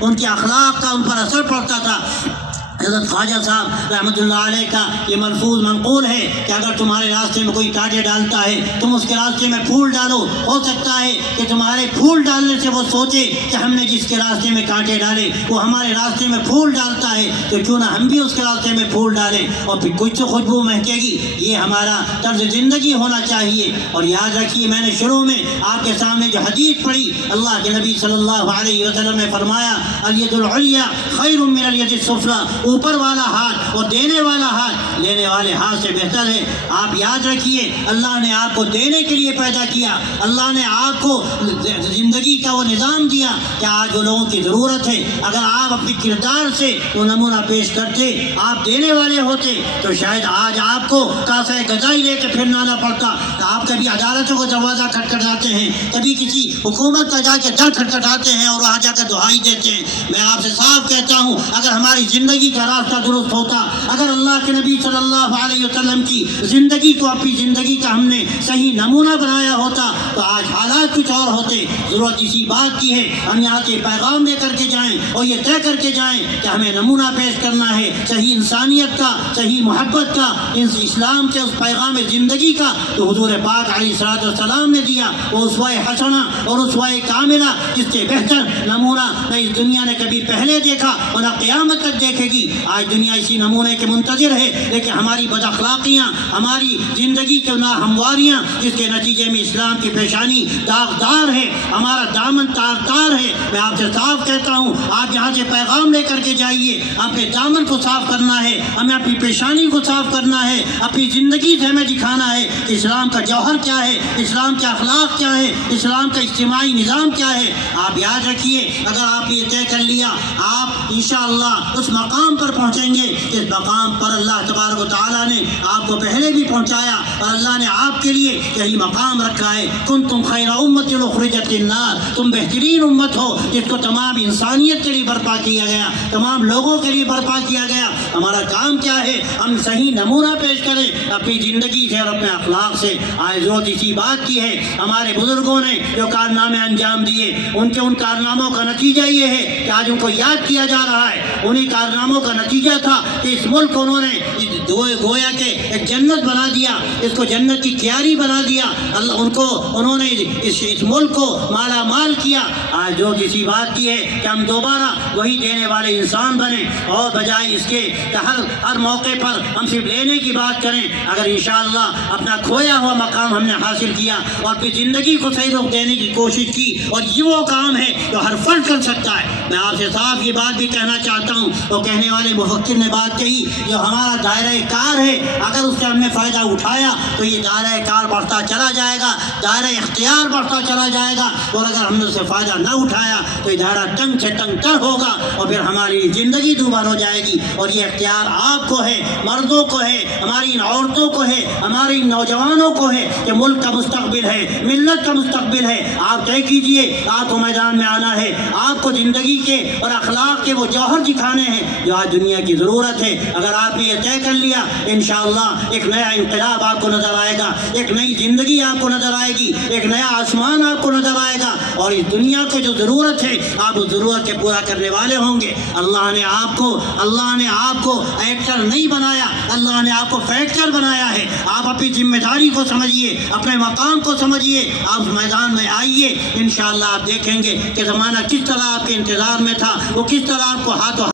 ان کے اخلاق کا ان پر اثر پڑتا تھا۔ حضرت خواجہ صاحب رحمۃ اللہ علیہ کا یہ ملفوظ منقول ہے کہ اگر تمہارے راستے میں کوئی کانٹے ڈالتا ہے تم اس کے راستے میں پھول ڈالو، ہو سکتا ہے کہ تمہارے پھول ڈالنے سے وہ سوچے کہ ہم نے جس کے راستے میں کانٹے ڈالے وہ ہمارے راستے میں پھول ڈالتا ہے تو کیوں نہ ہم بھی اس کے راستے میں پھول ڈالیں اور پھر کچھ تو خوشبو مہکے گی۔ یہ ہمارا طرز زندگی ہونا چاہیے۔ اور یاد رکھیے، میں نے شروع میں آپ کے سامنے جو حدیث پڑھی، اللہ کے نبی صلی اللہ علیہ وسلم نے فرمایا الید العلیٰ خیر من الید السفلیٰ، اوپر والا ہاتھ اور دینے والا ہاتھ لینے والے ہاتھ سے بہتر ہے۔ آپ یاد رکھیے، اللہ نے آپ کو دینے کے لیے پیدا کیا، اللہ نے آپ کو زندگی کا وہ نظام دیا کہ آج وہ لوگوں کی ضرورت ہے۔ اگر آپ اپنے کردار سے وہ نمونہ پیش کرتے، آپ دینے والے ہوتے، تو شاید آج آپ کو کاسہ غذائی لے کے پھرنا نہ پڑتا۔ آپ کبھی عدالتوں کو دروازہ کھٹکھٹاتے ہیں، کبھی کسی حکومت کا جا کے در کھٹکھٹاتے ہیں اور وہاں جا کر دہائی دیتے ہیں۔ میں آپ سے صاف کہتا ہوں، اگر ہماری زندگی کا راستہ درست ہوتا، اگر اللہ کے نبی صلی اللہ علیہ وسلم کی زندگی کو اپنی زندگی کا ہم نے صحیح نمونہ بنایا ہوتا تو آج حالات کچھ اور ہوتے۔ ضرورت اسی بات کی ہے ہم یہاں سے پیغام دے کر کے جائیں اور یہ طے کر کے جائیں کہ ہمیں نمونہ پیش کرنا ہے صحیح انسانیت کا، صحیح محبت کا، اسلام کے اس پیغام زندگی کا تو حضور پاک علیہ الصلوۃ والسلام نے دیا، وہ اسوہ حسنہ اور اسوہ کاملہ، جس سے بہتر نمونہ نہ اس دنیا نے کبھی پہلے دیکھا اور نہ قیامت تک دیکھے گی۔ آج دنیا اسی نمونے کے منتظر ہے، لیکن ہماری بد اخلاقیاں، ہماری زندگی کے ناہمواریاں، جس کے نتیجے میں اسلام کی پیشانی داغدار ہے، ہمارا دامن تار تار ہے۔ میں آپ سے صاف کہتا ہوں، آپ یہاں سے پیغام لے کر کے جائیے، اپنے دامن کو صاف کرنا ہے، ہمیں اپنی پیشانی کو صاف کرنا ہے، اپنی زندگی سے ہمیں دکھانا ہے کہ اسلام کا جوہر کیا ہے، اسلام کے اخلاق کیا ہے، اسلام کا اجتماعی نظام کیا ہے۔ آپ یاد رکھیے، اگر آپ یہ طے کر لیا، آپ انشاءاللہ اس مقام پر پہنچیں گے جس مقام پر اللہ تبارک و تعالیٰ نے آپ کو پہلے بھی پہنچایا، اور اللہ نے آپ کے لیے یہی مقام رکھا ہے، کنتم خیر امت اخرجت للناس، تم بہترین امت ہو جس کو تمام انسانیت کے لیے برپا کیا گیا، تمام لوگوں کے لیے برپا کیا گیا۔ ہمارا کام کیا ہے؟ ہم صحیح نمونہ پیش کریں اپنی زندگی سے اور اپنے اخلاق سے۔ آج ضرورت اسی بات کی ہے، ہمارے بزرگوں نے جو کارنامے انجام دیے، ان کارناموں کا نتیجہ یہ ہے کہ آج ان کو یاد کیا جا رہا ہے۔ انہی کارناموں کا نتیجہ تھا کہ اس ملک کو انہوں نے گویا کہ ایک جنت بنا دیا، اس کو جنت کی کیاری بنا دیا، انہوں نے اس ملک کو مالا مال کیا۔ آج جو کسی بات کی ہے کہ ہم دوبارہ وہی دینے والے انسان بنیں، اور بجائے اس کے کہ ہر موقع پر ہم صرف لینے کی بات کریں۔ اگر انشاءاللہ اپنا کھویا ہوا مقام ہم نے حاصل کیا اور اپنی زندگی کو صحیح رخ دینے کی کوشش کی، اور یہ وہ کام ہے جو ہر فرد کر سکتا ہے۔ میں آپ سے صاف یہ بات بھی کہنا چاہتا ہوں، تو کہنے والے مفکر نے بات کہی، جو ہمارا دائرہ کار ہے اگر اس سے ہم نے فائدہ اٹھایا تو یہ دائرہ کار بڑھتا چلا جائے گا، دائرہ اختیار بڑھتا چلا جائے گا، اور اگر ہم نے اس سے فائدہ نہ اٹھایا تو یہ دائرہ تنگ سے تنگ تر ہوگا، اور پھر ہماری زندگی دوبار ہو جائے گی۔ اور یہ اختیار آپ کو ہے، مردوں کو ہے، ہماری ان عورتوں کو ہے، ہمارے ان نوجوانوں کو ہے کہ ملک کا مستقبل ہے، ملت کا مستقبل ہے۔ آپ طے کیجئے، آپ کو میدان میں آنا ہے، آپ کو زندگی کے اور اخلاق کے وہ جوہر دکھانے ہیں جو آج دنیا کی ضرورت ہے۔ اگر آپ نے یہ طے کر لیا، انشاءاللہ ایک نیا انقلاب آپ کو نظر آئے گا، ایک نئی زندگی آپ کو نظر آئے گی، ایک نیا آسمان آپ کو نظر آئے گا، اور اس دنیا کو جو ضرورت ہے آپ اس ضرورت کے پورا کرنے والے ہوں گے۔ اللہ نے آپ کو ایکٹر نہیں بنایا، اللہ نے آپ کو فیکٹر بنایا ہے۔ آپ اپنی ذمہ داری کو سمجھیے، اپنے مقام کو سمجھیے، آپ میدان میں آئیے، انشاءاللہ آپ دیکھیں گے کہ زمانہ کس طرح آپ کے انتظار میں تھا، وہ کس طرح آپ کو ہاتھوں